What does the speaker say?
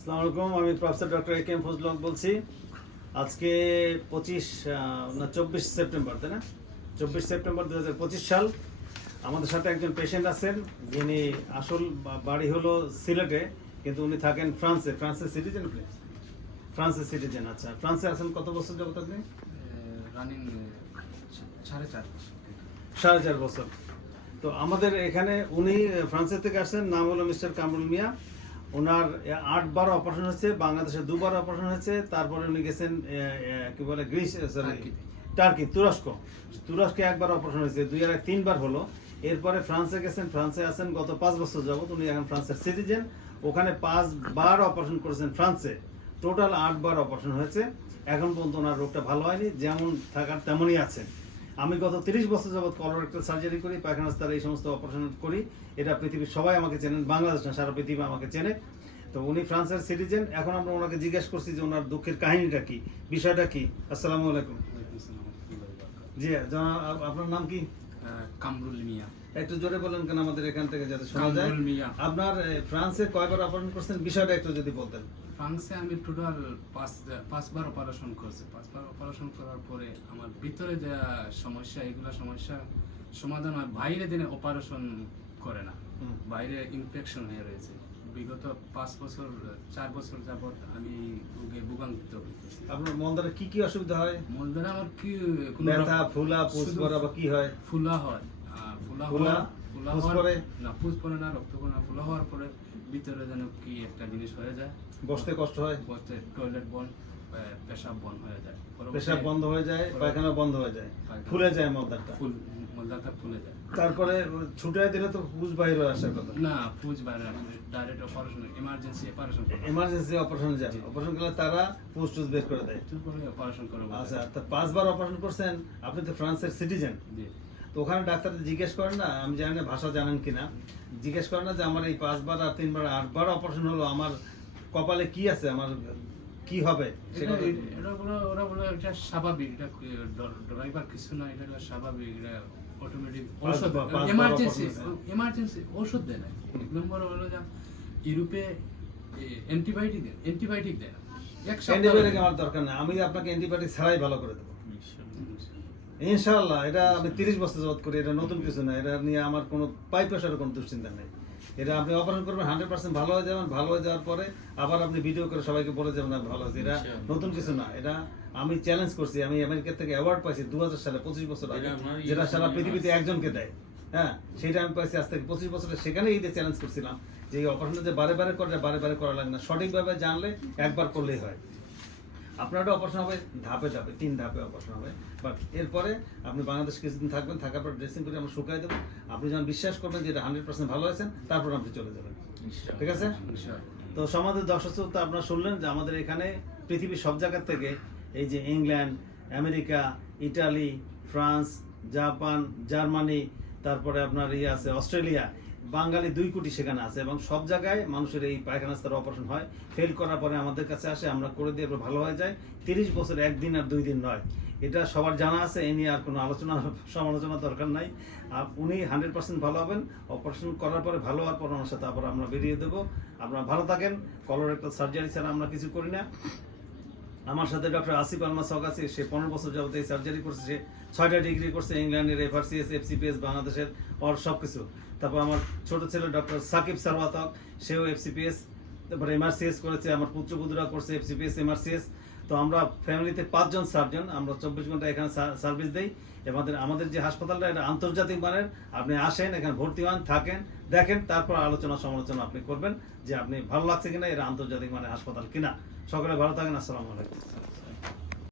আসসালামু আলাইকুম আমি professor doctor A K M ফজলক বলছি। আজকে পঁচিশ না চব্বিশ সেপ্টেম্বর তাই না? চব্বিশ সেপ্টেম্বর দু হাজার পঁচিশ সাল। আমাদের সাথে একজন পেশেন্ট আছেন যিনি আসল বাড়ি হলো সিলেটে কিন্তু উনি থাকেন ফ্রান্সে। ফ্রান্সের সিটিজেন আপনি ফ্রান্সের সিটিজেন আচ্ছা। ফ্রান্সে আছেন কত বছর যাবত আপনি? রানিং সাড়ে চার বছর। সাড়ে চার বছর। তো আমাদের এখানে উনি ফ্রান্সের থেকে আসছেন নাম হলো মিস্টার কামরুল মিয়া। ওনার আটবার অপারেশন হচ্ছে বাংলাদেশে দুবার অপারেশন হয়েছে তারপরে উনি গেছেন কি বলে গ্রিস সরি টার্কি। তুরস্ক। তুরস্কে একবার অপারেশন হয়েছে দুই আর তিনবার হলো। এরপরে ফ্রান্সে গেছেন ফ্রান্সে আছেন গত পাঁচ বছর যাবত উনি এখন ফ্রান্সের সিটিজেন ওখানে পাঁচবার অপারেশন করেছেন ফ্রান্সে। টোটাল আটবার অপারেশন হয়েছে। এখন পর্যন্ত ওনার রোগটা ভালো হয়নি যেমন থাকার তেমনই আছেন আমি গত তিরিশ বছর যাবৎ কলোরেক্টাল সার্জারি করি পায়খানা স্তরে এই সমস্ত অপারেশন করি। এটা পৃথিবীর সবাই আমাকে চেনেন বাংলাদেশ না সারা পৃথিবী আমাকে চেনে। তো উনি ফ্রান্সের সিটিজেন এখন আমরা ওনাকে জিজ্ঞেস করছি যে ওনার দুঃখের কাহিনীটা কি বিষয়টা কি? আসসালামু আলাইকুম। জি জানা আপনার নাম কি? কামরুল মিয়া। একটু জোরে বলেন কেন আমাদের এখান থেকে যাতে শোনা যায়? আপনার ফ্রান্সে কয়বার অপারেশন করছেন? বিষয়টা একটু যদি বলতেন। ফ্রান্সে আমি টোটাল পাঁচ পাঁচবার অপারেশন করছি। পাঁচবার অপারেশন করার পরে আমার ভিতরে যা সমস্যা এগুলা সমস্যা সমাধান হয়। বাইরে দিনে অপারেশন করে না। বাইরে ইনফেকশন হয়ে রয়েছে। বিগত পাঁচ বছর চার বছর যাবত আমি রোগে হইতেছি আপনার মন্দারে কি কি অসুবিধা হয়? মূলধারা আমার কি কোনো ব্যথা ফুলা করা বা কি হয়? ফুলা হয়। ফুলা ফুলা? হওয়া- ফুলা পুজ হওয়ার- পড়ে? না পুজ পড়ে না রক্ত পড়ে না ফুলা হওয়ার পরে ভিতরে যেন কি একটা জিনিস হয়ে যায়। বসতে কষ্ট হয়? বসতে টয়লেট বন্ধ পেশাব বন্ধ হয়ে যায়। পেশাব বন্ধ হয়ে যায় পায়খানা বন্ধ হয়ে যায়। ফুলে যায় মদ্দারটা ফুল মলদারটা ফুলে যায়। তারপরে ছুটে দিলে তো পুষ বাইরে আসার কথা। না পুজ বাইরে direct operation emergency operation emergency operation যায় অপারেশন করলে তারা পুষ টুস বের করে দেয়। অপারেশন করে। আচ্ছা তা পাঁচবার অপারেশন করছেন আপনি তো ফ্রান্সের সিটিজেন জি। তো ওখানে ডাক্তার জিজ্ঞেস করেন না আমি জানি না ভাষা জানেন কিনা। জিজ্ঞেস করেন না যে আমার এই পাঁচবার আর তিনবার আটবার অপারেশন হলো আমার কপালে কি আছে আমার কি হবে? ওরা বলে এটা স্বাভাবিক এটা ড্রাইভার কিছু না এটা স্বাভাবিক এটা অটোমেটিক ঔষধ এমার্জেন্সি এমার্জেন্সি ঔষধ দেয় না। এক নম্বর হলো যা ইউরোপে অ্যান্টিবায়োটিক দেয় অ্যান্টিবায়োটিক দেয় না। এক সপ্তাহ আমার দরকার নেই আমি আপনাকে অ্যান্টিবায়োটিক ছাড়াই ভালো করে দেবো। ইনশাআল্লাহ এটা আমি তিরিশ বছর যাবত করি এটা নতুন কিছু না এটা নিয়ে আমার কোনো পাই প্রেশারের কোনো দুশ্চিন্তা নেই। এটা আপনি অপারেশন করবেন হান্ড্রেড পার্সেন্ট ভালো হয়ে যাবেন ভালো হয়ে যাওয়ার পরে আবার আপনি ভিডিও করে সবাইকে বলে যাবেন আমি ভালো হয়েছে এটা নতুন কিছু না এটা আমি চ্যালেঞ্জ করছি আমি আমেরিকা থেকে অ্যাওয়ার্ড পাইছি দু হাজার সালে পঁচিশ বছর আগে যেটা ইয়ে সারা পৃথিবীতে একজনকে দেয়। হ্যাঁ সেটা আমি পাইছি আজ থেকে পঁচিশ বছরে সেখানে এই চ্যালেঞ্জ করছিলাম যে এই অপারেশনটা যে বারে বারে করে বারে বারে করা লাগে না সঠিকভাবে জানলে একবার করলেই হয়। আপনারও অপারেশন হবে ধাপে ধাপে তিন ধাপে অপারেশন হবে। বাট এরপরে আপনি বাংলাদেশ কিছুদিন থাকবেন থাকার পর ড্রেসিং করে আমরা শুকাই দেবো। আপনি যখন বিশ্বাস করবেন যে এটা হান্ড্রেড পার্সেন্ট ভালো আছেন তারপর আপনি চলে যাবেন। ঠিক আছে। তো সমাজের দর্শক শ্রোতা আপনারা শুনলেন যে আমাদের এখানে পৃথিবীর সব জায়গার থেকে এই যে England America Italy France Japan Germany তারপরে আপনার ইয়ে আছে অস্ট্রেলিয়া বাঙালি দুই কোটি সেখানে আছে এবং সব জায়গায় মানুষের এই পায়খানা স্তর অপারেশন হয়। ফেল করার পরে আমাদের কাছে আসে, আমরা করে দিয়ে ভালো হয়ে যায়। তিরিশ বছর একদিন আর দুই দিন নয়। এটা সবার জানা আছে, এ নিয়ে আর কোনো আলোচনা, সমালোচনা দরকার নাই। আর উনি হান্ড্রেড পার্সেন্ট ভালো হবেন। অপারেশন করার পরে ভালো হওয়ার পর ওনার সাথে আবার আমরা বেরিয়ে দেবো। আপনারা ভালো থাকেন। কলর একটা সার্জারি ছাড়া আমরা কিছু করি না। আমার সাথে ডক্টর আসিফ আলমা সক আছে, সে পনেরো বছর যাবত এই সার্জারি করছে, সে ছয়টা ডিগ্রি করছে, ইংল্যান্ডের এফআরসিএস এফসিপিএস বাংলাদেশের ওর সব কিছু তারপর আমার ছোট ছেলে ডক্টর সাকিব সারওয়াতক সেও এফসিপিএস তারপরে এমআরসিএস করেছে, আমার পুত্রবধূরা করছে এফসিপিএস এমআরসিএস তো আমরা ফ্যামিলিতে পাঁচজন সার্জন আমরা চব্বিশ ঘণ্টা এখানে সার্ভিস দিই। আমাদের আমাদের যে হাসপাতালটা, এটা আন্তর্জাতিক মানের। আপনি আসেন, এখানে ভর্তি হন, থাকেন, দেখেন, তারপর আলোচনা সমালোচনা আপনি করবেন যে আপনি ভালো লাগছে কিনা এটা আন্তর্জাতিক মানের হাসপাতাল কিনা। সকলে ভালো থাকেন, আসসালামু আলাইকুম।